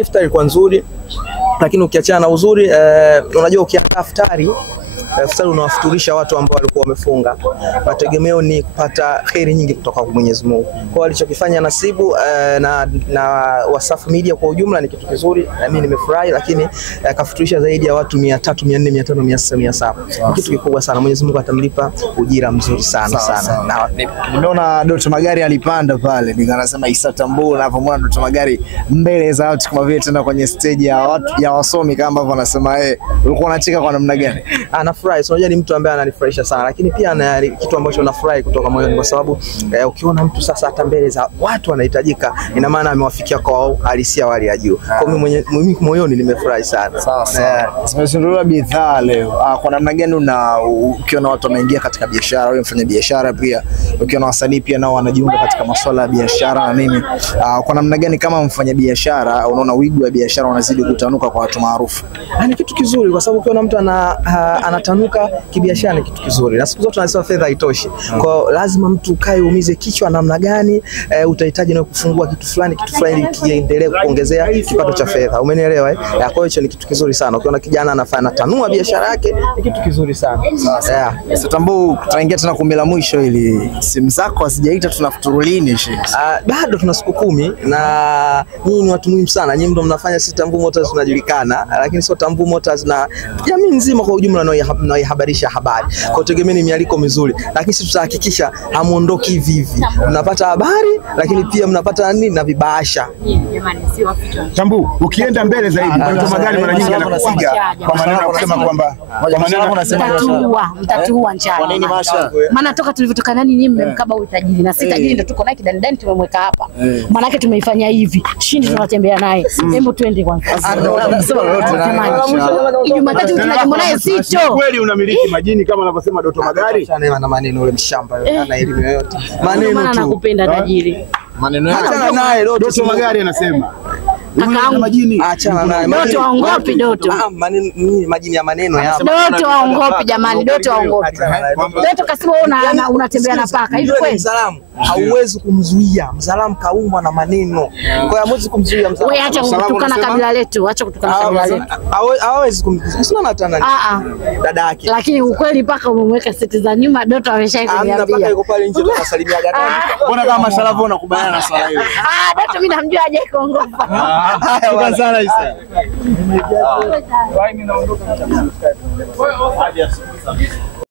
Iftari kwa nzuri, lakini ukiachana na uzuri unajua ukiandaa iftari unawafuturisha watu ambao walikuwa wamefunga. Mategemeo ni kupata kheri nyingi kutoka kwa Mwenyezi Mungu. Kwa alichokifanya Nasibu na Wasafi Media kwa ujumla ni kitu kizuri, na mimi nimefurahi, lakini kafuturisha zaidi ya watu 300, 400, 500, 600, 700. Ni kitu kikubwa sana. Mwenyezi Mungu atamlipa ujira mzuri sana sana. Na nimeona Doto Magari alipanda pale, nikasema Issa Tambuu, na hapo mwana Doto Magari mbele za watu kama vile tena kwenye stage ya watu ya wasomi kama ambavyo wanasema ulikuwa unacheka kwa namna gani? Anafurahi, unajua ni mtu ambaye ananifurahisha sana, lakini pia na kitu ambacho nafurahi kutoka moyoni, kwa sababu ukiona mtu sasa hata mbele za watu anahitajika, ina maana amewafikia kwa halisia wali ya juu. Kwa mimi moyoni nimefurahi sana. Sawa. Tumezindua bidhaa leo. Kwa namna gani ukiona watu wameingia katika biashara, wewe mfanya biashara pia, ukiona wasanii pia nao wanajiunga katika masuala ya biashara na nini, kwa namna gani kama mfanya biashara unaona wigo wa biashara unazidi kutanuka kwa watu maarufu? Ni kitu kizuri, kwa sababu ukiona mtu anatanuka kibiashara ni kitu kizuri. Na siku zote tunasema fedha haitoshi. Kwa lazima mtu kae uumize kichwa namna gani utahitaji na kufungua kitu fulani ili kiendelee kuongezea kipato cha fedha. Umenielewa? Kwa hiyo hicho ni kitu kizuri sana. Ukiona kijana anafanya tanua biashara yake ni kitu kizuri sana. Issa Tambuu, tutaingia tena kumbi la mwisho ili simu zako hazijaita, tunafuturulini bado tuna siku 10, na nyinyi ni watu muhimu sana. Nyinyi ndio mnafanya Issa Tambuu Motors tunajulikana, lakini sio Tambuu Motors na jamii nzima kwa ujumla naihabarisha habari. Kwa tegemeni mialiko mizuri, lakini sisi tutahakikisha hamuondoki hivi. Mnapata habari, lakini pia mnapata nini na vibasha. Jamani, si waficho. Tambuu, ukienda mbele zaidi Doto Magari mara nyingi anakupiga kwa maneno ya kusema kwamba mtatuua njaa. Kwa nini Masha? Maana toka tulivyotoka nani nyinyi mmemkaba utajiri, na sisi tajiri ndio tuko naye kidani tumemweka hapa. Maana yake tumeifanya hivi. Shindi tunatembea naye. Hebu twende kwanza. Jumatatu tunajumba naye sito. Kweli unamiliki majini kama anavyosema Doto Magari? Achana na maneno ule mshamba, ana elimu yoyote. Maneno tu. Nakupenda tajiri. Maneno yake. Achana naye Doto Magari anasema majini. Achana naye. Doto waongopi Doto. Majini ya maneno ya Doto waongopi jamani, Doto waongopi. Doto kasema unatembea na paka. Hivi kweli? Mzalamu hauwezi kumzuia. Mzalamu kaumbwa na maneno. Kwa hiyo hauwezi kumzuia mzalamu. Wewe acha kutukana kabila letu, acha kutukana kabila letu. Hawezi kumzuia. Sina natana dada yake. Lakini ukweli paka umemweka seti za nyuma, Doto ameshaikuniambia. Amna paka yuko pale nje tunasalimia gari. Mbona kama Mashallah unakubaliana na swala hilo? Doto mimi namjua aje kuongopa. Haya sana Issa. mimi naondoka.